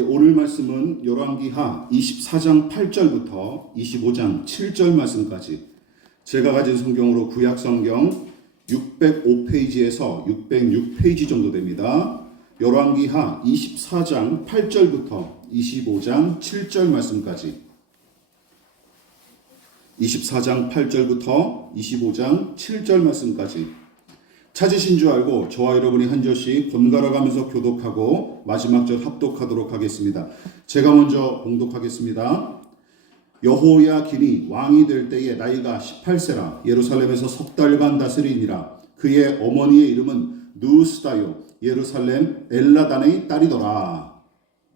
오늘 말씀은 열왕기하 24장 8절부터 25장 7절 말씀까지 제가 가진 성경으로 구약 성경 605페이지에서 606페이지 정도 됩니다. 열왕기하 24장 8절부터 25장 7절 말씀까지 24장 8절부터 25장 7절 말씀까지 찾으신 줄 알고 저와 여러분이 한 절씩 번갈아 가면서 교독하고 마지막 절 합독하도록 하겠습니다. 제가 먼저 봉독하겠습니다. 여호야긴이 왕이 될 때에 나이가 18세라 예루살렘에서 석 달간 다스리니라. 그의 어머니의 이름은 누스다요 예루살렘 엘라단의 딸이더라.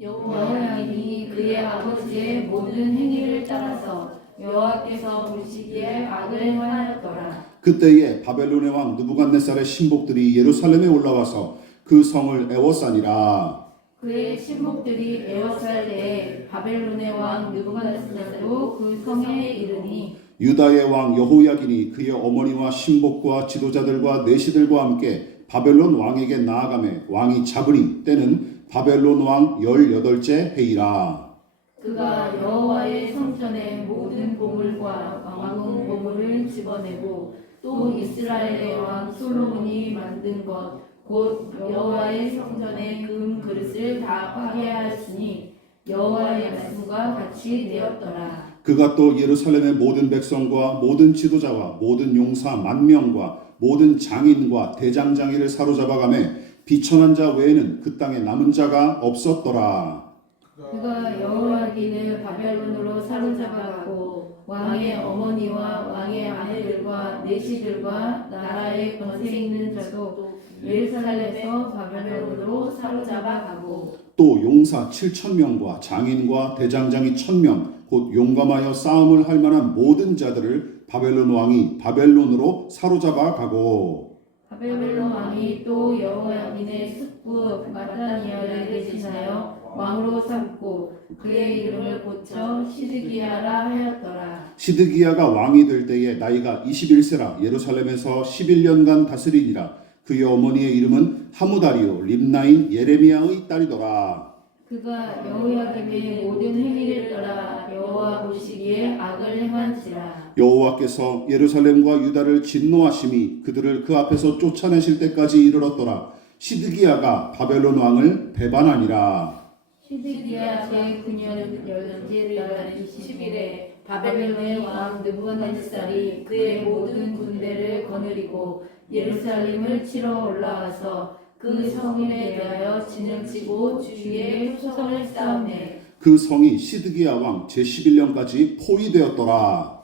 여호야긴이 그의 아버지의 모든 행위를 따라서 여호와께서 보시기에 악을 행하였더라. 그때에 바벨론의 왕 느부갓네살의 신복들이 예루살렘에 올라와서 그 성을 에워싸니라. 그의 신복들이 에워쌀 때에 바벨론의 왕 느부갓네살도 그 성에 이르니 유다의 왕 여호야긴이 그의 어머니와 신복과 지도자들과 내시들과 함께 바벨론 왕에게 나아가매 왕이 잡으니 때는 바벨론 왕 18째 해이라. 그가 여호와의 성전의 모든 보물과 왕궁 보물을 집어내고 또 이스라엘의 왕 솔로몬이 만든 것 곧 여호와의 성전의 금 그릇을 다 파괴하였으니 여호와의 말씀과 같이 되었더라. 그가 또 예루살렘의 모든 백성과 모든 지도자와 모든 용사 10,000명과 모든 장인과 대장장이를 사로잡아가매 비천한 자 외에는 그 땅에 남은 자가 없었더라. 그가 여호야긴을 바벨론으로 사로잡아가고 왕의 어머니와 왕의 아내들과 내시들과 나라의 권세 있는 자도 예루살렘에서 바벨론으로 사로잡아가고 또 용사 7,000명과 장인과 대장장이 1,000명 곧 용감하여 싸움을 할 만한 모든 자들을 바벨론 왕이 바벨론으로 사로잡아 가고 바벨론 왕이 또 여호야긴의 숙부 마타니아를 대신하여 왕으로 삼고 그의 이름을 고쳐 시드기야라 하였더라. 시드기야가 왕이 될 때에 나이가 21세라 예루살렘에서 11년간 다스리니라. 그의 어머니의 이름은 하무다리오 림나인 예레미야의 딸이더라. 그가 여호야김의 모든 행위를 따라 여호와 보시기에 악을 행한지라. 여호와께서 예루살렘과 유다를 진노하심이 그들을 그 앞에서 쫓아내실 때까지 이르렀더라. 시드기야가 바벨론 왕을 배반하니라. 시드기야 제9년 열째를 20일에 바벨론의 왕 느부갓네살이 그의 모든 군대를 거느리고 예루살렘을 치러 올라와서 그 성에 대하여 진을 치고 주위에 표성을 쌓으매 그 성이 시드기야 왕 제11년까지 포위되었더라.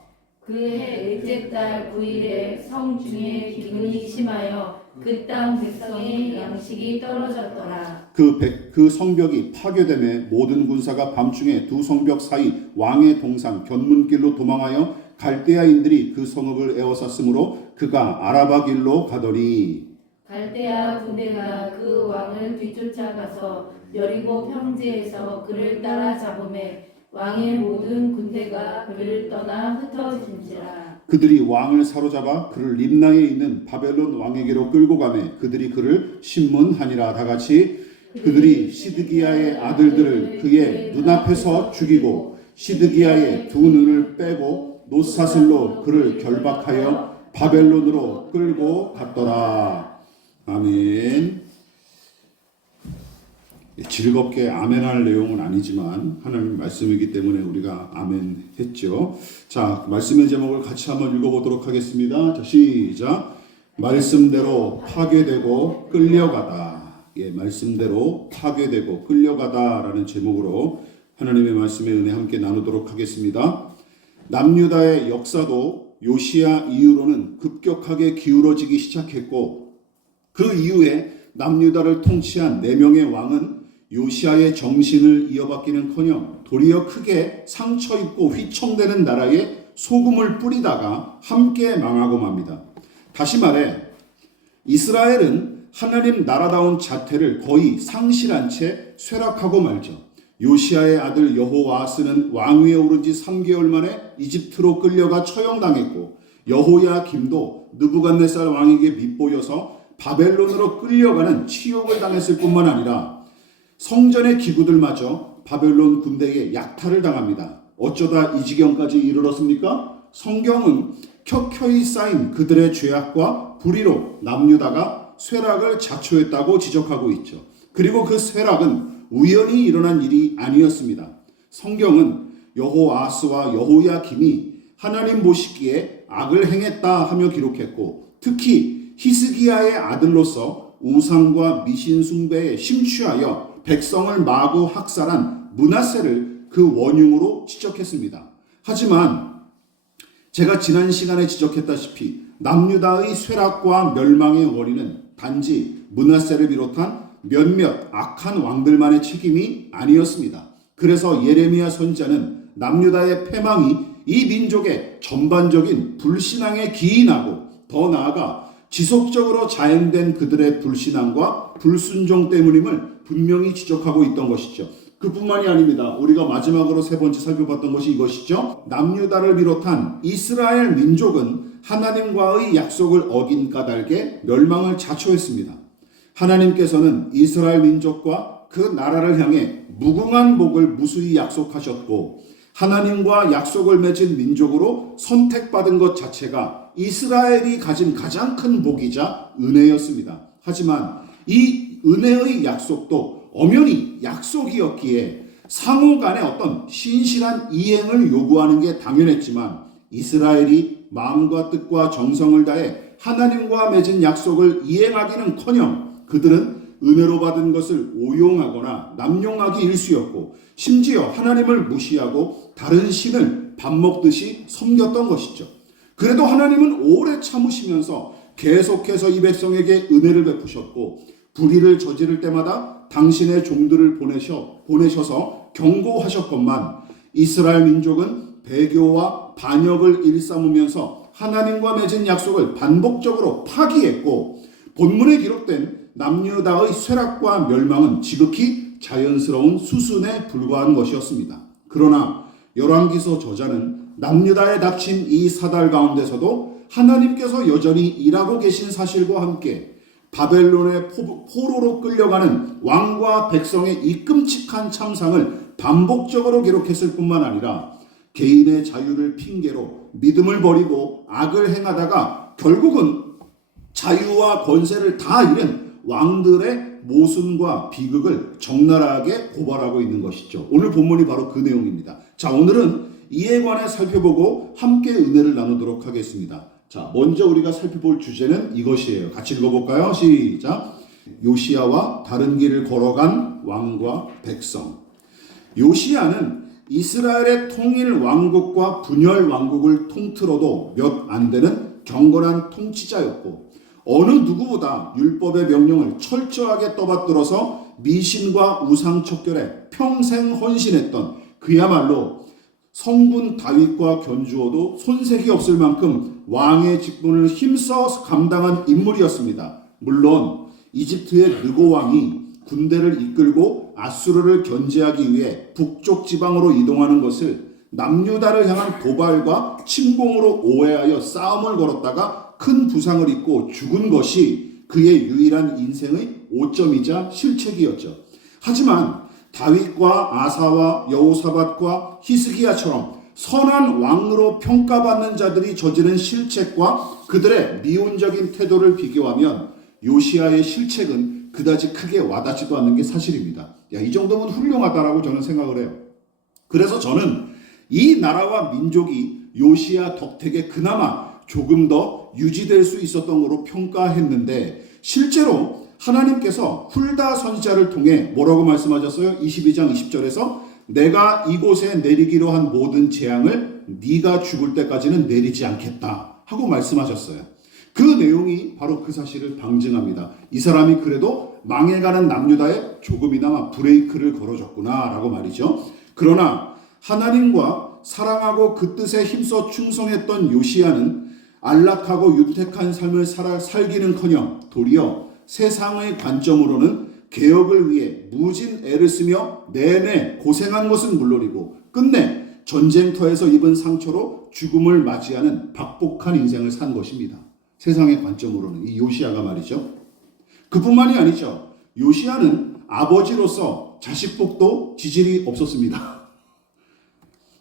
그해 넷째 달 9일에 성 중에 기근이 심하여 그 땅 백성의 양식이 떨어졌더라. 그 성벽이 파괴되매 모든 군사가 밤중에 두 성벽 사이 왕의 동산 견문길로 도망하여 갈대아인들이 그 성읍을 에워쌌으므로 그가 아라바 길로 가더니 갈대아 군대가 그 왕을 뒤쫓아가서 여리고 평지에서 그를 따라잡음에 왕의 모든 군대가 그를 떠나 흩어진지라. 그들이 왕을 사로잡아 그를 림나에 있는 바벨론 왕에게로 끌고 가매 그들이 그를 신문하니라. 다 같이 그들이 시드기야의 아들들을 그의 눈앞에서 죽이고 시드기야의 두 눈을 빼고 놋사슬로 그를 결박하여 바벨론으로 끌고 갔더라. 아멘. 즐겁게 아멘할 내용은 아니지만 하나님 말씀이기 때문에 우리가 아멘 했죠. 자, 말씀의 제목을 같이 한번 읽어보도록 하겠습니다. 자, 시작. 말씀대로 파괴되고 끌려가다. 예, 말씀대로 파괴되고 끌려가다라는 제목으로 하나님의 말씀의 은혜 함께 나누도록 하겠습니다. 남유다의 역사도 요시야 이후로는 급격하게 기울어지기 시작했고 그 이후에 남유다를 통치한 4명의 왕은 요시야의 정신을 이어받기는커녕 도리어 크게 상처 입고 휘청대는 나라에 소금을 뿌리다가 함께 망하고 맙니다. 다시 말해 이스라엘은 하나님 나라다운 자태를 거의 상실한 채 쇠락하고 말죠. 요시야의 아들 여호와스는 왕위에 오른 지 3개월 만에 이집트로 끌려가 처형당했고 여호야김도 느부갓네살 왕에게 밑보여서 바벨론으로 끌려가는 치욕을 당했을 뿐만 아니라 성전의 기구들마저 바벨론 군대에 약탈을 당합니다. 어쩌다 이 지경까지 이르렀습니까? 성경은 켜켜이 쌓인 그들의 죄악과 불의로 남유다가 쇠락을 자초했다고 지적하고 있죠. 그리고 그 쇠락은 우연히 일어난 일이 아니었습니다. 성경은 여호아스와 여호야김이 하나님 보시기에 악을 행했다 하며 기록했고, 특히 히스기야의 아들로서 우상과 미신 숭배에 심취하여 백성을 마구 학살한 므낫세를 그 원흉으로 지적했습니다. 하지만 제가 지난 시간에 지적했다시피 남유다의 쇠락과 멸망의 원인은 단지 므낫세를 비롯한 몇몇 악한 왕들만의 책임이 아니었습니다. 그래서 예레미야 선지자는 남유다의 패망이 이 민족의 전반적인 불신앙에 기인하고, 더 나아가 지속적으로 자행된 그들의 불신앙과 불순종 때문임을 분명히 지적하고 있던 것이죠. 그뿐만이 아닙니다. 우리가 마지막으로 세 번째 살펴봤던 것이 이것이죠. 남유다를 비롯한 이스라엘 민족은 하나님과의 약속을 어긴 까닭에 멸망을 자초했습니다. 하나님께서는 이스라엘 민족과 그 나라를 향해 무궁한 복을 무수히 약속하셨고, 하나님과 약속을 맺은 민족으로 선택받은 것 자체가 이스라엘이 가진 가장 큰 복이자 은혜였습니다. 하지만 이 은혜의 약속도 엄연히 약속이었기에 상호 간의 어떤 신실한 이행을 요구하는 게 당연했지만, 이스라엘이 마음과 뜻과 정성을 다해 하나님과 맺은 약속을 이행하기는커녕 그들은 은혜로 받은 것을 오용하거나 남용하기 일쑤였고, 심지어 하나님을 무시하고 다른 신을 밥 먹듯이 섬겼던 것이죠. 그래도 하나님은 오래 참으시면서 계속해서 이 백성에게 은혜를 베푸셨고, 불의를 저지를 때마다 당신의 종들을 보내셔서 경고하셨건만, 이스라엘 민족은 배교와 반역을 일삼으면서 하나님과 맺은 약속을 반복적으로 파기했고, 본문에 기록된 남유다의 쇠락과 멸망은 지극히 자연스러운 수순에 불과한 것이었습니다. 그러나 열왕기서 저자는 남유다에 닥친 이 사달 가운데서도 하나님께서 여전히 일하고 계신 사실과 함께 바벨론의 포로로 끌려가는 왕과 백성의 이 끔찍한 참상을 반복적으로 기록했을 뿐만 아니라, 개인의 자유를 핑계로 믿음을 버리고 악을 행하다가 결국은 자유와 권세를 다 잃은 왕들의 모순과 비극을 적나라하게 고발하고 있는 것이죠. 오늘 본문이 바로 그 내용입니다. 자, 오늘은 이에 관해 살펴보고 함께 은혜를 나누도록 하겠습니다. 자, 먼저 우리가 살펴볼 주제는 이것이에요. 같이 읽어볼까요? 시작. 요시야와 다른 길을 걸어간 왕과 백성. 요시야는 이스라엘의 통일 왕국과 분열 왕국을 통틀어도 몇 안 되는 경건한 통치자였고, 어느 누구보다 율법의 명령을 철저하게 떠받들어서 미신과 우상 척결에 평생 헌신했던, 그야말로 성군 다윗과 견주어도 손색이 없을 만큼 왕의 직분을 힘써 감당한 인물이었습니다. 물론 이집트의 느고 왕이 군대를 이끌고 아수르를 견제하기 위해 북쪽 지방으로 이동하는 것을 남유다를 향한 도발과 침공으로 오해하여 싸움을 걸었다가 큰 부상을 입고 죽은 것이 그의 유일한 인생의 오점이자 실책이었죠. 하지만 다윗과 아사와 여호사밧과 히스기야처럼 선한 왕으로 평가받는 자들이 저지른 실책과 그들의 미온적인 태도를 비교하면 요시야의 실책은 그다지 크게 와닿지도 않는 게 사실입니다. 이 정도면 훌륭하다라고 저는 생각을 해요. 그래서 저는 이 나라와 민족이 요시야 덕택에 그나마 조금 더 유지될 수 있었던 것으로 평가했는데, 실제로 하나님께서 훌다 선지자를 통해 뭐라고 말씀하셨어요? 22장 20절에서 내가 이곳에 내리기로 한 모든 재앙을 네가 죽을 때까지는 내리지 않겠다 하고 말씀하셨어요. 그 내용이 바로 그 사실을 방증합니다. 이 사람이 그래도 망해가는 남유다에 조금이나마 브레이크를 걸어줬구나 라고 말이죠. 그러나 하나님과 사랑하고 그 뜻에 힘써 충성했던 요시야는 안락하고 윤택한 삶을 살기는커녕 도리어 세상의 관점으로는 개혁을 위해 무진 애를 쓰며 내내 고생한 것은 물론이고 끝내 전쟁터에서 입은 상처로 죽음을 맞이하는 박복한 인생을 산 것입니다. 세상의 관점으로는 이 요시야가 말이죠. 그뿐만이 아니죠. 요시야는 아버지로서 자식복도 지질이 없었습니다.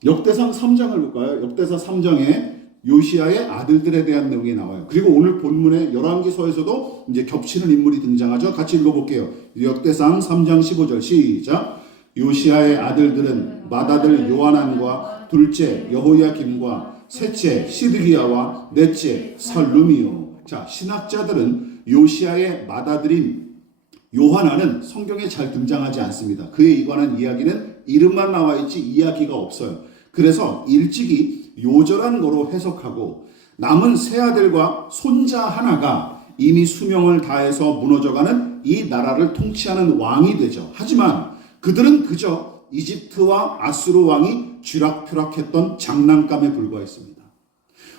역대상 3장을 볼까요? 역대사 3장에 요시야의 아들들에 대한 내용이 나와요. 그리고 오늘 본문의 열왕기서에서도 이제 겹치는 인물이 등장하죠. 같이 읽어볼게요. 역대상 3장 15절 시작. 요시야의 아들들은 맏아들 요하난과 둘째 여호야김과 셋째 시드기야와 넷째 살룸이요. 자, 신학자들은 요시야의 맏아들인 요하난은 성경에 잘 등장하지 않습니다. 그에 관한 이야기는 이름만 나와 있지 이야기가 없어요. 그래서 일찍이 요절한 거로 해석하고 남은 세 아들과 손자 하나가 이미 수명을 다해서 무너져가는 이 나라를 통치하는 왕이 되죠. 하지만 그들은 그저 이집트와 아수르 왕이 쥐락펴락했던 장난감에 불과했습니다.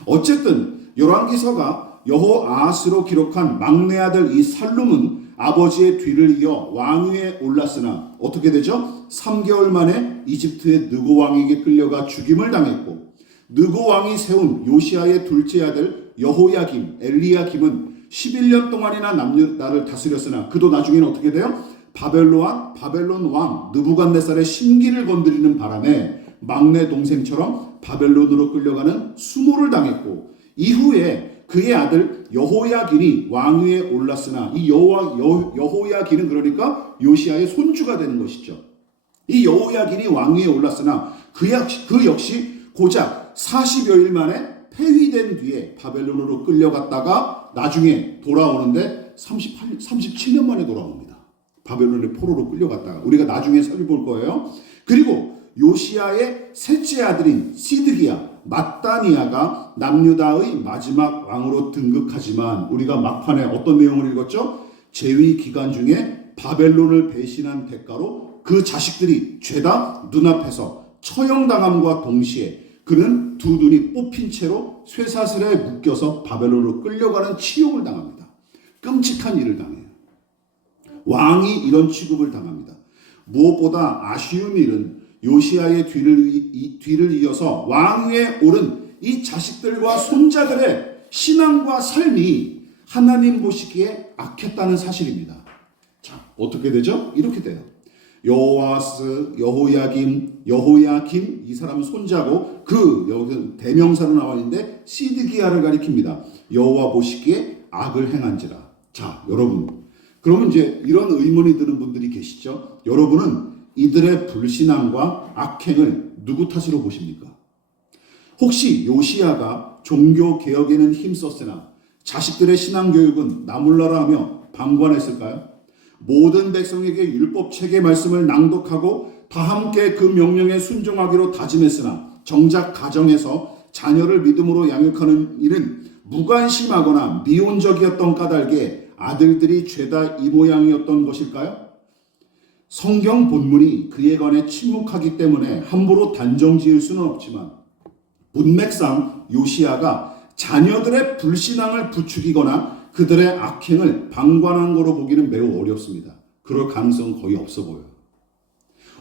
어쨌든 열왕기서가 여호아하스로 기록한 막내 아들 이 살룸은 아버지의 뒤를 이어 왕위에 올랐으나 어떻게 되죠? 3개월 만에 이집트의 느고 왕에게 끌려가 죽임을 당했고 느고 왕이 세운 요시야의 둘째 아들 여호야김, 엘리야김은 11년 동안이나 나라를 다스렸으나 그도 나중에는 어떻게 돼요? 바벨론 왕 느부갓네살의 심기를 건드리는 바람에 막내 동생처럼 바벨론으로 끌려가는 수모를 당했고 이후에 그의 아들 여호야긴이 왕위에 올랐으나 이 여호야긴은 그러니까 요시야의 손주가 되는 것이죠. 이 여호야긴이 왕위에 올랐으나 그 역시 고작 40여일 만에 폐위된 뒤에 바벨론으로 끌려갔다가 나중에 돌아오는데 37년 만에 돌아옵니다. 바벨론의 포로로 끌려갔다가 우리가 나중에 살펴볼 거예요. 그리고 요시야의 셋째 아들인 시드기야 mat다니아가 남유다의 마지막 왕으로 등극하지만 우리가 막판에 어떤 내용을 읽었죠? 재위 기간 중에 바벨론을 배신한 대가로 그 자식들이 죄다 눈앞에서 처형당함과 동시에 그는 두 눈이 뽑힌 채로 쇠사슬에 묶여서 바벨론으로 끌려가는 치욕을 당합니다. 끔찍한 일을 당해요. 왕이 이런 취급을 당합니다. 무엇보다 아쉬운 일은 요시야의 뒤를 이어서 왕위에 오른 이 자식들과 손자들의 신앙과 삶이 하나님 보시기에 악했다는 사실입니다. 자, 어떻게 되죠? 이렇게 돼요. 여호아스, 여호야김 이 사람은 손자고 여기서 대명사로 나와 있는데 시드기야를 가리킵니다. 여호와 보시기에 악을 행한지라. 자, 여러분, 그러면 이제 이런 의문이 드는 분들이 계시죠? 여러분은 이들의 불신앙과 악행을 누구 탓으로 보십니까? 혹시 요시야가 종교 개혁에는 힘썼으나 자식들의 신앙 교육은 나몰라라 하며 방관했을까요? 모든 백성에게 율법 체계 말씀을 낭독하고 다 함께 그 명령에 순종하기로 다짐했으나 정작 가정에서 자녀를 믿음으로 양육하는 일은 무관심하거나 미온적이었던 까닭에 아들들이 죄다 이 모양이었던 것일까요? 성경 본문이 그에 관해 침묵하기 때문에 함부로 단정 지을 수는 없지만 문맥상 요시야가 자녀들의 불신앙을 부추기거나 그들의 악행을 방관한 거로 보기는 매우 어렵습니다. 그럴 가능성은 거의 없어 보여요.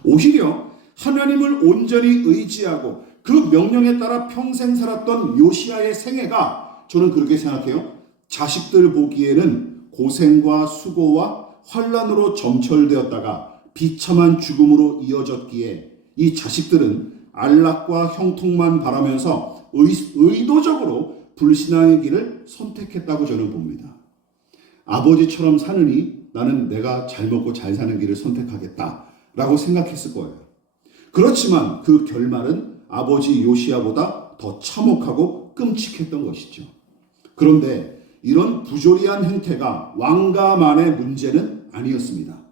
오히려 하나님을 온전히 의지하고 그 명령에 따라 평생 살았던 요시야의 생애가 저는 그렇게 생각해요. 자식들 보기에는 고생과 수고와 환난으로 점철되었다가 비참한 죽음으로 이어졌기에 이 자식들은 안락과 형통만 바라면서 의도적으로 불신앙의 길을 선택했다고 저는 봅니다. 아버지처럼 사느니 나는 내가 잘 먹고 잘 사는 길을 선택하겠다라고 생각했을 거예요. 그렇지만 그 결말은 아버지 요시야보다 더 참혹하고 끔찍했던 것이죠. 그런데 이런 부조리한 행태가 왕가만의 문제는 아니었습니다.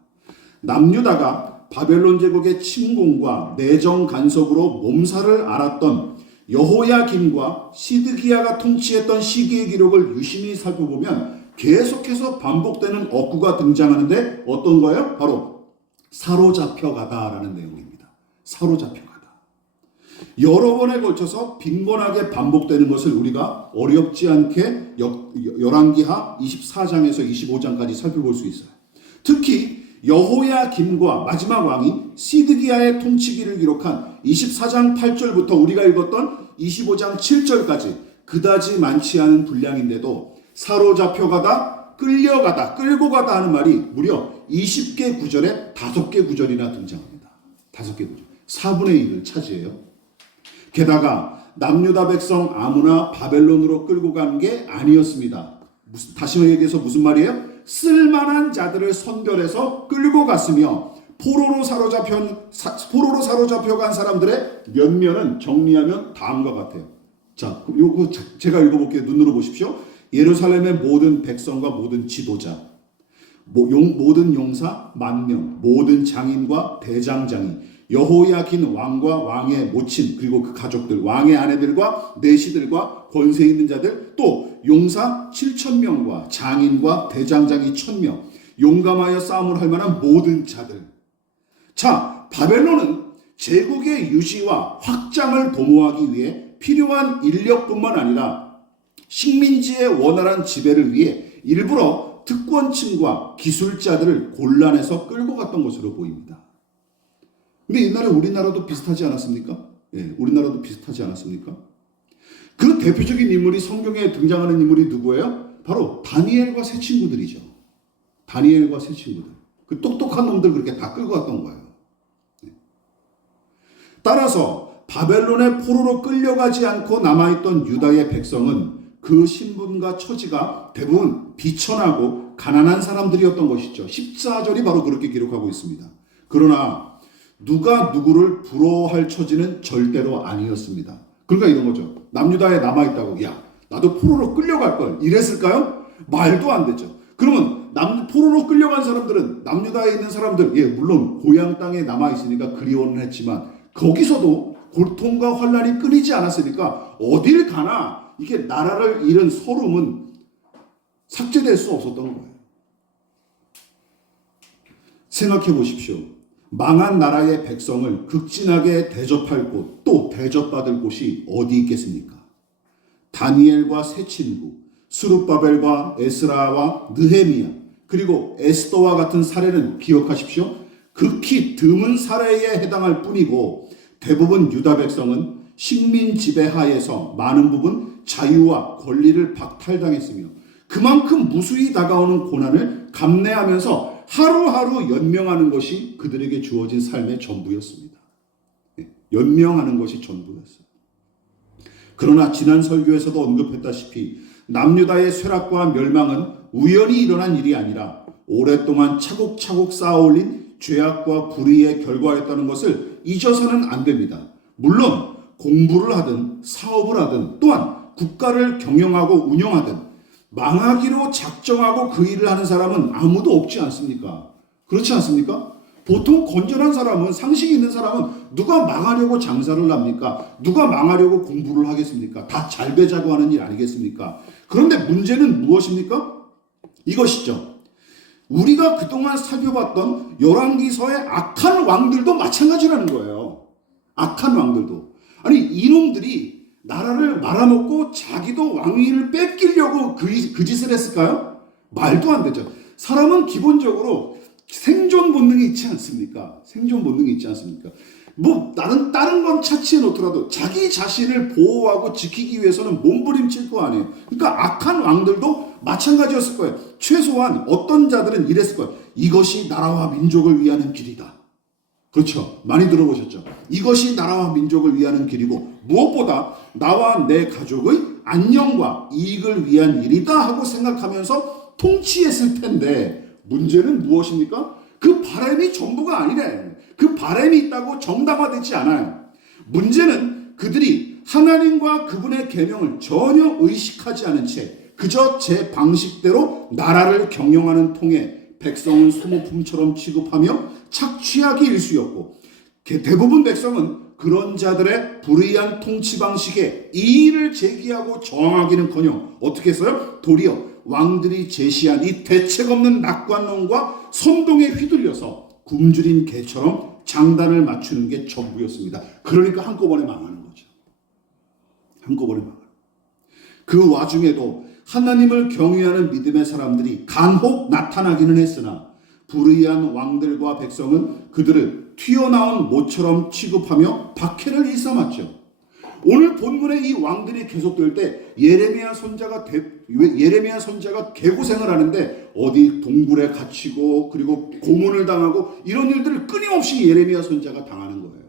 남유다가 바벨론 제국의 침공과 내정 간섭으로 몸살을 앓았던 여호야김과 시드기야가 통치했던 시기의 기록을 유심히 살펴보면 계속해서 반복되는 어구가 등장하는데 어떤 거예요? 바로 사로잡혀가다라는 내용입니다. 사로잡혀가다. 여러 번에 걸쳐서 빈번하게 반복되는 것을 우리가 어렵지 않게 열왕기하 24장에서 25장까지 살펴볼 수 있어요. 특히 여호야김과 마지막 왕이 시드기야의 통치기를 기록한 24장 8절부터 우리가 읽었던 25장 7절까지 그다지 많지 않은 분량인데도 사로잡혀가다, 끌려가다, 끌고 가다 하는 말이 무려 20개 구절에 5개 구절이나 등장합니다. 5개 구절. 4분의 1을 차지해요. 게다가 남유다 백성 아무나 바벨론으로 끌고 간 게 아니었습니다. 다시 얘기해서 무슨 말이에요? 쓸만한 자들을 선별해서 끌고 갔으며 포로로 사로잡혀간 사람들의 면면은 정리하면 다음과 같아요. 자, 요거 제가 읽어볼게요. 눈으로 보십시오. 예루살렘의 모든 백성과 모든 지도자, 모든 용사 10,000명, 모든 장인과 대장장이, 여호야긴 왕과 왕의 모친, 그리고 그 가족들, 왕의 아내들과 내시들과 권세 있는 자들, 또 용사 7,000명과 장인과 대장장이 1,000명, 용감하여 싸움을 할 만한 모든 자들. 자, 바벨론은 제국의 유지와 확장을 도모하기 위해 필요한 인력뿐만 아니라 식민지의 원활한 지배를 위해 일부러 특권층과 기술자들을 곤란해서 끌고 갔던 것으로 보입니다. 근데 옛날에 우리나라도 비슷하지 않았습니까? 예, 우리나라도 비슷하지 않았습니까? 그 대표적인 인물이 성경에 등장하는 인물이 누구예요? 바로 다니엘과 세 친구들이죠. 다니엘과 세 친구들. 그 똑똑한 놈들 그렇게 다 끌고 갔던 거예요. 따라서 바벨론의 포로로 끌려가지 않고 남아있던 유다의 백성은 그 신분과 처지가 대부분 비천하고 가난한 사람들이었던 것이죠. 14절이 바로 그렇게 기록하고 있습니다. 그러나 누가 누구를 부러워할 처지는 절대로 아니었습니다. 그러니까 이런 거죠. 남유다에 남아있다고 야 나도 포로로 끌려갈 걸 이랬을까요? 말도 안 되죠. 그러면 포로로 끌려간 사람들은 남유다에 있는 사람들 물론 고향 땅에 남아있으니까 그리워는 했지만 거기서도 고통과 환난이 끊이지 않았으니까 어딜 가나 이게 나라를 잃은 서름은 삭제될 수 없었던 거예요. 생각해 보십시오. 망한 나라의 백성을 극진하게 대접할 곳, 또 대접받을 곳이 어디 있겠습니까? 다니엘과 세 친구, 스룹바벨과 에스라와 느헤미야, 그리고 에스더와 같은 사례는 기억하십시오. 극히 드문 사례에 해당할 뿐이고 대부분 유다 백성은 식민 지배 하에서 많은 부분 자유와 권리를 박탈당했으며 그만큼 무수히 다가오는 고난을 감내하면서 하루하루 연명하는 것이 그들에게 주어진 삶의 전부였습니다. 연명하는 것이 전부였어요. 그러나 지난 설교에서도 언급했다시피 남유다의 쇠락과 멸망은 우연히 일어난 일이 아니라 오랫동안 차곡차곡 쌓아올린 죄악과 불의의 결과였다는 것을 잊어서는 안 됩니다. 물론 공부를 하든 사업을 하든 또한 국가를 경영하고 운영하든 망하기로 작정하고 그 일을 하는 사람은 아무도 없지 않습니까? 그렇지 않습니까? 보통 건전한 사람은, 상식이 있는 사람은 누가 망하려고 장사를 합니까? 누가 망하려고 공부를 하겠습니까? 다 잘 되자고 하는 일 아니겠습니까? 그런데 문제는 무엇입니까? 이것이죠. 우리가 그동안 살펴봤던 열왕기서의 악한 왕들도 마찬가지라는 거예요. 악한 왕들도. 아니 이놈들이 나라를 말아먹고 자기도 왕위를 뺏기려고 그 짓을 했을까요? 말도 안 되죠. 사람은 기본적으로 생존 본능이 있지 않습니까? 생존 본능이 있지 않습니까? 뭐 다른 건 차치해 놓더라도 자기 자신을 보호하고 지키기 위해서는 몸부림칠 거 아니에요. 그러니까 악한 왕들도 마찬가지였을 거예요. 최소한 어떤 자들은 이랬을 거예요. 이것이 나라와 민족을 위하는 길이다. 그렇죠. 많이 들어보셨죠. 이것이 나라와 민족을 위하는 길이고 무엇보다 나와 내 가족의 안녕과 이익을 위한 일이다 하고 생각하면서 통치했을 텐데 문제는 무엇입니까? 그 바람이 전부가 아니래. 그 바람이 있다고 정당화되지 않아요. 문제는 그들이 하나님과 그분의 계명을 전혀 의식하지 않은 채 그저 제 방식대로 나라를 경영하는 통에 백성은 소모품처럼 취급하며 착취하기 일쑤였고 대부분 백성은 그런 자들의 불의한 통치 방식에 이의를 제기하고 저항하기는커녕 어떻게 했어요? 도리어 왕들이 제시한 이 대책 없는 낙관론과 선동에 휘둘려서 굶주린 개처럼 장단을 맞추는 게 전부였습니다. 그러니까 한꺼번에 망하는 거죠. 한꺼번에 망하는. 그 와중에도 하나님을 경외하는 믿음의 사람들이 간혹 나타나기는 했으나 불의한 왕들과 백성은 그들을 튀어나온 모처럼 취급하며 박해를 일삼았죠. 오늘 본문의 이 왕들이 계속될 때 예레미야 선자가 개고생을 하는데 어디 동굴에 갇히고 그리고 고문을 당하고 이런 일들을 끊임없이 예레미야 선자가 당하는 거예요.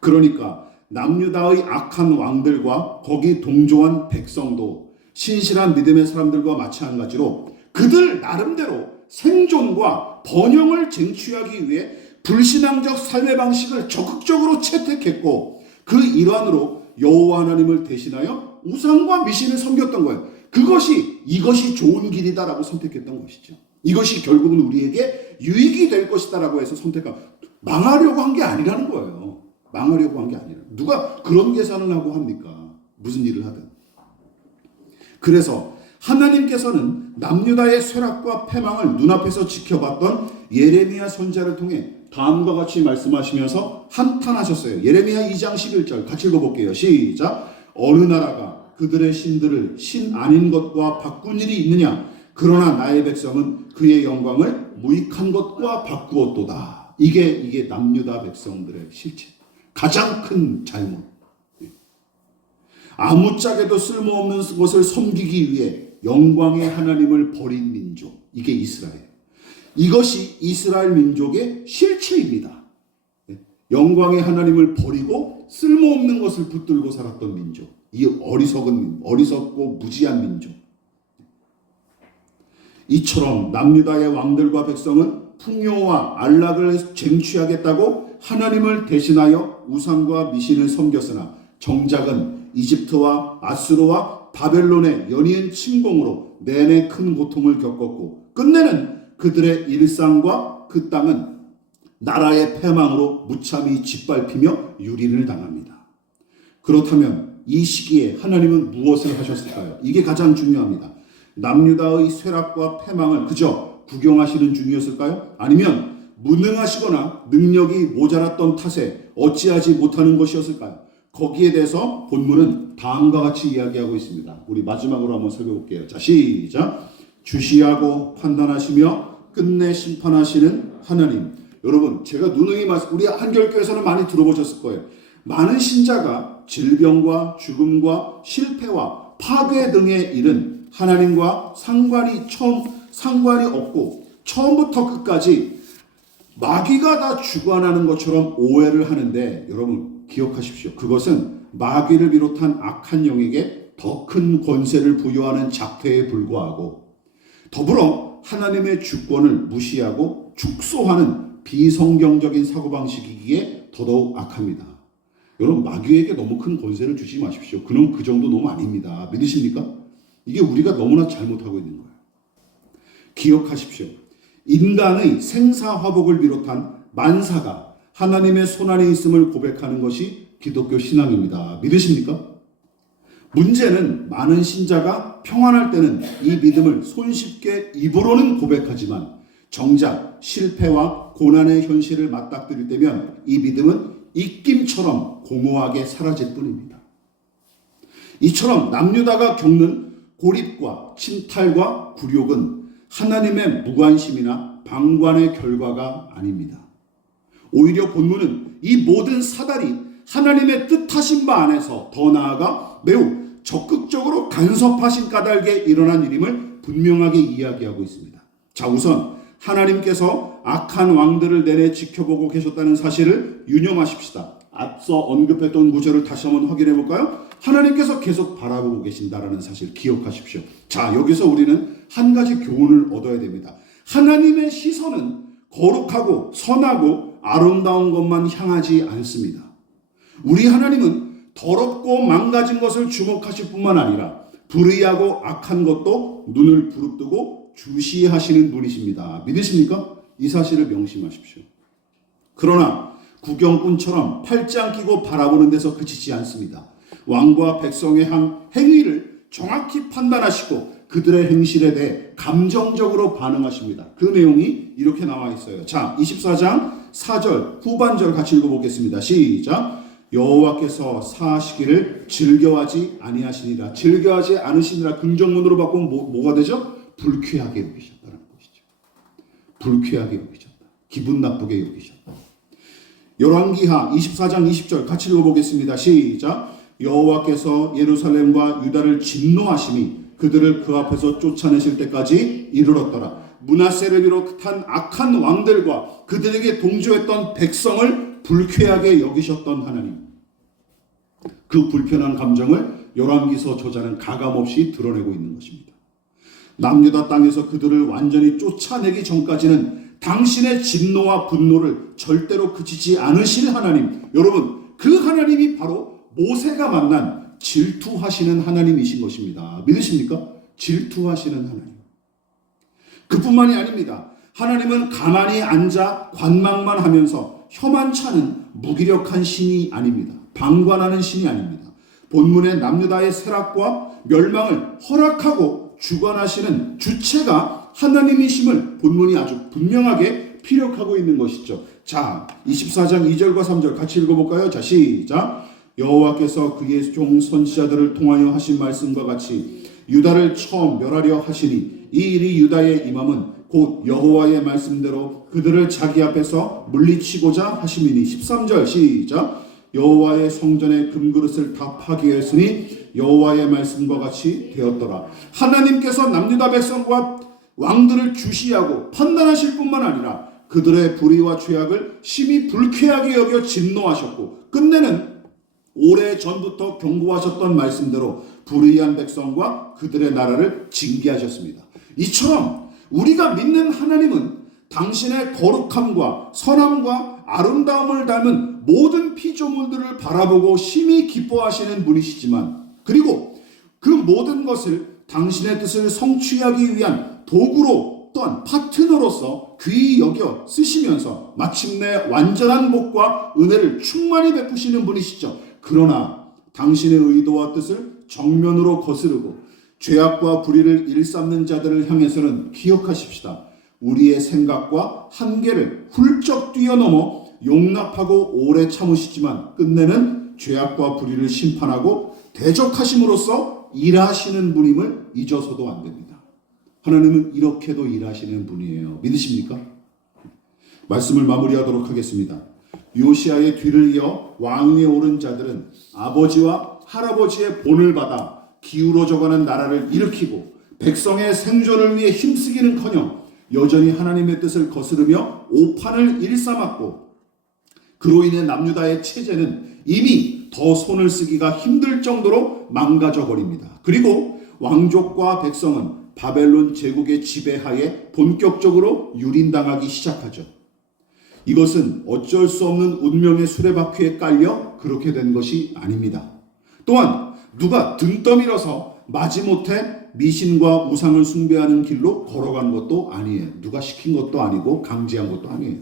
그러니까 남유다의 악한 왕들과 거기 동조한 백성도 신실한 믿음의 사람들과 마찬가지로 그들 나름대로 생존과 번영을 쟁취하기 위해 불신앙적 삶의 방식을 적극적으로 채택했고 그 일환으로 여호와 하나님을 대신하여 우상과 미신을 섬겼던 거예요. 이것이 좋은 길이다라고 선택했던 것이죠. 이것이 결국은 우리에게 유익이 될 것이다라고 해서 망하려고 한 게 아니라는 거예요. 망하려고 한 게 아니라. 누가 그런 계산을 하고 합니까? 무슨 일을 하든. 그래서 하나님께서는 남유다의 쇠락과 패망을 눈앞에서 지켜봤던 예레미야 선지자를 통해 다음과 같이 말씀하시면서 한탄하셨어요. 예레미야 2장 11절 같이 읽어볼게요. 시작. 어느 나라가 그들의 신들을 신 아닌 것과 바꾼 일이 있느냐? 그러나 나의 백성은 그의 영광을 무익한 것과 바꾸었도다. 이게 남유다 백성들의 실체. 가장 큰 잘못. 아무짝에도 쓸모없는 것을 섬기기 위해 영광의 하나님을 버린 민족. 이게 이스라엘. 이것이 이스라엘 민족의 실체입니다. 영광의 하나님을 버리고 쓸모없는 것을 붙들고 살았던 민족. 이 어리석고 무지한 민족. 이처럼 남유다의 왕들과 백성은 풍요와 안락을 쟁취하겠다고 하나님을 대신하여 우상과 미신을 섬겼으나 정작은 이집트와 아수르와 바벨론의 연이은 침공으로 내내 큰 고통을 겪었고 끝내는 그들의 일상과 그 땅은 나라의 패망으로 무참히 짓밟히며 유린을 당합니다. 그렇다면 이 시기에 하나님은 무엇을 하셨을까요? 이게 가장 중요합니다. 남유다의 쇠락과 패망을 그저 구경하시는 중이었을까요? 아니면 무능하시거나 능력이 모자랐던 탓에 어찌하지 못하는 것이었을까요? 거기에 대해서 본문은 다음과 같이 이야기하고 있습니다. 우리 마지막으로 한번 살펴볼게요. 자, 시작. 주시하고 판단하시며 끝내 심판하시는 하나님. 여러분, 제가 누누이 우리 한결교에서는 많이 들어보셨을 거예요. 많은 신자가 질병과 죽음과 실패와 파괴 등의 일은 하나님과 상관이 없고 처음부터 끝까지 마귀가 다 주관하는 것처럼 오해를 하는데 여러분 기억하십시오. 그것은 마귀를 비롯한 악한 영에게 더 큰 권세를 부여하는 작태에 불과하고 더불어 하나님의 주권을 무시하고 축소하는 비성경적인 사고방식이기에 더더욱 악합니다. 여러분 마귀에게 너무 큰 권세를 주지 마십시오. 그럼 그 정도 너무 아닙니다. 믿으십니까? 이게 우리가 너무나 잘못하고 있는 거예요. 기억하십시오. 인간의 생사화복을 비롯한 만사가 하나님의 손안에 있음을 고백하는 것이 기독교 신앙입니다. 믿으십니까? 문제는 많은 신자가 평안할 때는 이 믿음을 손쉽게 입으로는 고백하지만 정작 실패와 고난의 현실을 맞닥뜨릴 때면 이 믿음은 입김처럼 공허하게 사라질 뿐입니다. 이처럼 남유다가 겪는 고립과 침탈과 굴욕은 하나님의 무관심이나 방관의 결과가 아닙니다. 오히려 본문은 이 모든 사달이 하나님의 뜻하신 바 안에서 더 나아가 매우 적극적으로 간섭하신 까닭에 일어난 일임을 분명하게 이야기하고 있습니다. 자, 우선 하나님께서 악한 왕들을 내내 지켜보고 계셨다는 사실을 유념하십시다. 앞서 언급했던 구절을 다시 한번 확인해 볼까요? 하나님께서 계속 바라보고 계신다라는 사실 기억하십시오. 자, 여기서 우리는 한 가지 교훈을 얻어야 됩니다. 하나님의 시선은 거룩하고 선하고 아름다운 것만 향하지 않습니다. 우리 하나님은 더럽고 망가진 것을 주목하실 뿐만 아니라 불의하고 악한 것도 눈을 부릅뜨고 주시하시는 분이십니다. 믿으십니까? 이 사실을 명심하십시오. 그러나 구경꾼처럼 팔짱 끼고 바라보는 데서 그치지 않습니다. 왕과 백성의 행위를 정확히 판단하시고 그들의 행실에 대해 감정적으로 반응하십니다. 그 내용이 이렇게 나와 있어요. 자, 24장 4절 후반절 같이 읽어보겠습니다. 시작. 여호와께서 사하시기를 즐겨하지 아니하시니라. 즐겨하지 않으시니라 긍정문으로 바꾸면 뭐가 되죠? 불쾌하게 여기셨다는 것이죠. 불쾌하게 여기셨다. 기분 나쁘게 여기셨다. 열왕기하 24장 20절 같이 읽어보겠습니다. 시작. 여호와께서 예루살렘과 유다를 진노하심이 그들을 그 앞에서 쫓아내실 때까지 이르렀더라. 므낫세를 비롯한 악한 왕들과 그들에게 동조했던 백성을 불쾌하게 여기셨던 하나님, 그 불편한 감정을 열왕기서 저자는 가감없이 드러내고 있는 것입니다. 남유다 땅에서 그들을 완전히 쫓아내기 전까지는 당신의 진노와 분노를 절대로 그치지 않으실 하나님, 여러분, 그 하나님이 바로 모세가 만난 질투하시는 하나님이신 것입니다. 믿으십니까? 질투하시는 하나님. 그뿐만이 아닙니다. 하나님은 가만히 앉아 관망만 하면서 혀만 차는 무기력한 신이 아닙니다. 방관하는 신이 아닙니다. 본문의 남유다의 쇠락과 멸망을 허락하고 주관하시는 주체가 하나님이심을 본문이 아주 분명하게 피력하고 있는 것이죠. 자, 24장 2절과 3절 같이 읽어볼까요? 자, 시작. 여호와께서 그의 종 선지자들을 통하여 하신 말씀과 같이 유다를 처음 멸하려 하시니 이 일이 유다의 임함은 곧 여호와의 말씀대로 그들을 자기 앞에서 물리치고자 하심이니. 13절 시작. 여호와의 성전의 금그릇을 다 파괴했으니 여호와의 말씀과 같이 되었더라. 하나님께서 남유다 백성과 왕들을 주시하고 판단하실 뿐만 아니라 그들의 불의와 죄악을 심히 불쾌하게 여겨 진노하셨고, 끝내는 오래전부터 경고하셨던 말씀대로 불의한 백성과 그들의 나라를 징계하셨습니다. 이처럼 우리가 믿는 하나님은 당신의 거룩함과 선함과 아름다움을 닮은 모든 피조물들을 바라보고 심히 기뻐하시는 분이시지만, 그리고 그 모든 것을 당신의 뜻을 성취하기 위한 도구로 또한 파트너로서 귀히 여겨 쓰시면서 마침내 완전한 복과 은혜를 충만히 베푸시는 분이시죠. 그러나 당신의 의도와 뜻을 정면으로 거스르고 죄악과 불의를 일삼는 자들을 향해서는 기억하십시다. 우리의 생각과 한계를 훌쩍 뛰어넘어 용납하고 오래 참으시지만 끝내는 죄악과 불의를 심판하고 대적하심으로써 일하시는 분임을 잊어서도 안 됩니다. 하나님은 이렇게도 일하시는 분이에요. 믿으십니까? 말씀을 마무리하도록 하겠습니다. 요시아의 뒤를 이어 왕위에 오른 자들은 아버지와 할아버지의 본을 받아 기울어져가는 나라를 일으키고 백성의 생존을 위해 힘쓰기는커녕 여전히 하나님의 뜻을 거스르며 오판을 일삼았고, 그로 인해 남유다의 체제는 이미 더 손을 쓰기가 힘들 정도로 망가져 버립니다. 그리고 왕족과 백성은 바벨론 제국의 지배하에 본격적으로 유린당하기 시작하죠. 이것은 어쩔 수 없는 운명의 수레바퀴에 깔려 그렇게 된 것이 아닙니다. 또한 누가 등 떠밀어서 마지못해 미신과 우상을 숭배하는 길로 걸어간 것도 아니에요. 누가 시킨 것도 아니고 강제한 것도 아니에요.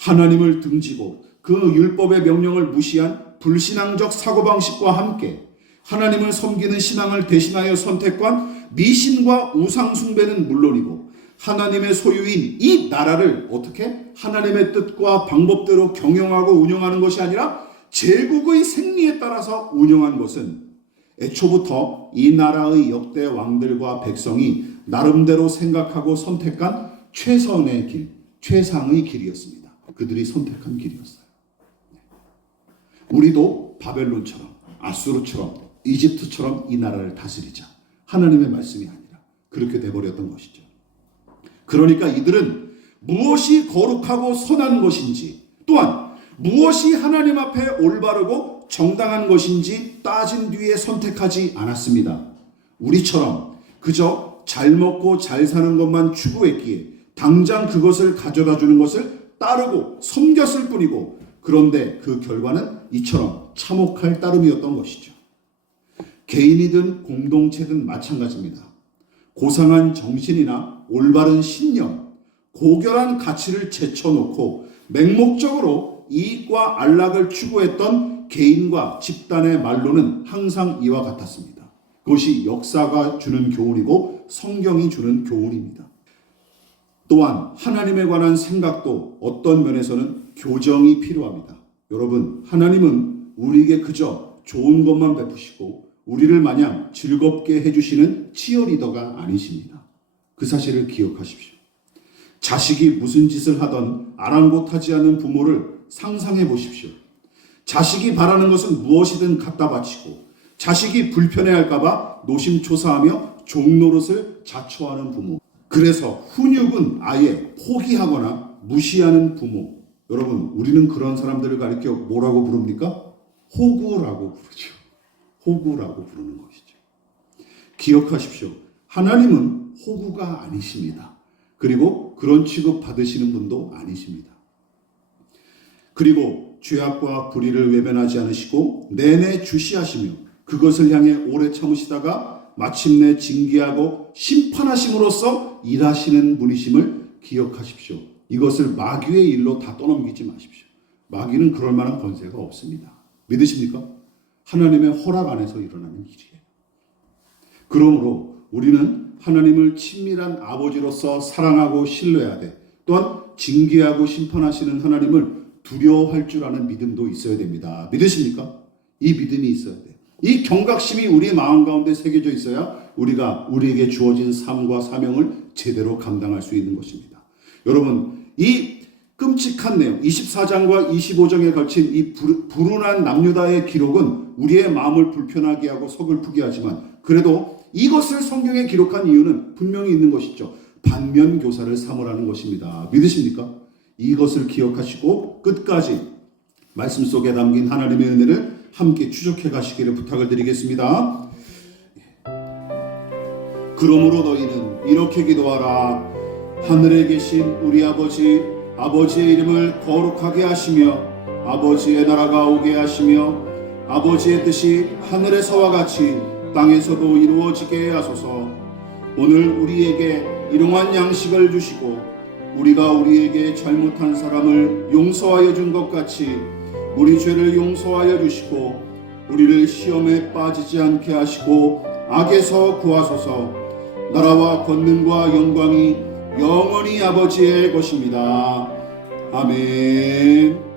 하나님을 등지고 그 율법의 명령을 무시한 불신앙적 사고방식과 함께 하나님을 섬기는 신앙을 대신하여 선택한 미신과 우상 숭배는 물론이고, 하나님의 소유인 이 나라를 어떻게 하나님의 뜻과 방법대로 경영하고 운영하는 것이 아니라 제국의 생리에 따라서 운영한 것은 애초부터 이 나라의 역대 왕들과 백성이 나름대로 생각하고 선택한 최선의 길, 최상의 길이었습니다. 그들이 선택한 길이었어요. 우리도 바벨론처럼, 아수르처럼, 이집트처럼 이 나라를 다스리자. 하나님의 말씀이 아니라 그렇게 돼버렸던 것이죠. 그러니까 이들은 무엇이 거룩하고 선한 것인지, 또한 무엇이 하나님 앞에 올바르고 정당한 것인지 따진 뒤에 선택하지 않았습니다. 우리처럼 그저 잘 먹고 잘 사는 것만 추구했기에 당장 그것을 가져다 주는 것을 따르고 섬겼을 뿐이고, 그런데 그 결과는 이처럼 참혹할 따름이었던 것이죠. 개인이든 공동체든 마찬가지입니다. 고상한 정신이나 올바른 신념, 고결한 가치를 제쳐놓고 맹목적으로 이익과 안락을 추구했던 개인과 집단의 말로는 항상 이와 같았습니다. 그것이 역사가 주는 교훈이고 성경이 주는 교훈입니다. 또한 하나님에 관한 생각도 어떤 면에서는 교정이 필요합니다. 여러분, 하나님은 우리에게 그저 좋은 것만 베푸시고 우리를 마냥 즐겁게 해주시는 치어리더가 아니십니다. 그 사실을 기억하십시오. 자식이 무슨 짓을 하던 아랑곳하지 않은 부모를 상상해 보십시오. 자식이 바라는 것은 무엇이든 갖다 바치고 자식이 불편해할까봐 노심초사하며 종노릇을 자초하는 부모. 그래서 훈육은 아예 포기하거나 무시하는 부모. 여러분, 우리는 그런 사람들을 가리켜 뭐라고 부릅니까? 호구라고 부르죠. 호구라고 부르는 것이죠. 기억하십시오. 하나님은 호구가 아니십니다. 그리고 그런 취급 받으시는 분도 아니십니다. 그리고 죄악과 불의를 외면하지 않으시고 내내 주시하시며 그것을 향해 오래 참으시다가 마침내 징계하고 심판하심으로써 일하시는 분이심을 기억하십시오. 이것을 마귀의 일로 다 떠넘기지 마십시오. 마귀는 그럴 만한 권세가 없습니다. 믿으십니까? 하나님의 허락 안에서 일어나는 일이에요. 그러므로 우리는 하나님을 친밀한 아버지로서 사랑하고 신뢰해야 돼. 또한 징계하고 심판하시는 하나님을 두려워할 줄 아는 믿음도 있어야 됩니다. 믿으십니까? 이 믿음이 있어야 돼. 이 경각심이 우리의 마음 가운데 새겨져 있어야 우리가 우리에게 주어진 삶과 사명을 제대로 감당할 수 있는 것입니다. 여러분, 이 끔찍한 내용 24장과 25장에 걸친 이 불운한 남유다의 기록은 우리의 마음을 불편하게 하고 서글프게 하지만 그래도 이것을 성경에 기록한 이유는 분명히 있는 것이죠. 반면교사를 삼으라는 것입니다. 믿으십니까? 이것을 기억하시고 끝까지 말씀 속에 담긴 하나님의 은혜를 함께 추적해 가시기를 부탁을 드리겠습니다. 그러므로 너희는 이렇게 기도하라. 하늘에 계신 우리 아버지, 아버지의 이름을 거룩하게 하시며 아버지의 나라가 오게 하시며 아버지의 뜻이 하늘에서와 같이 땅에서도 이루어지게 하소서. 오늘 우리에게 일용할 양식을 주시고 우리가 우리에게 잘못한 사람을 용서하여 준 것 같이 우리 죄를 용서하여 주시고 우리를 시험에 빠지지 않게 하시고 악에서 구하소서. 나라와 권능과 영광이 영원히 아버지의 것입니다. 아멘.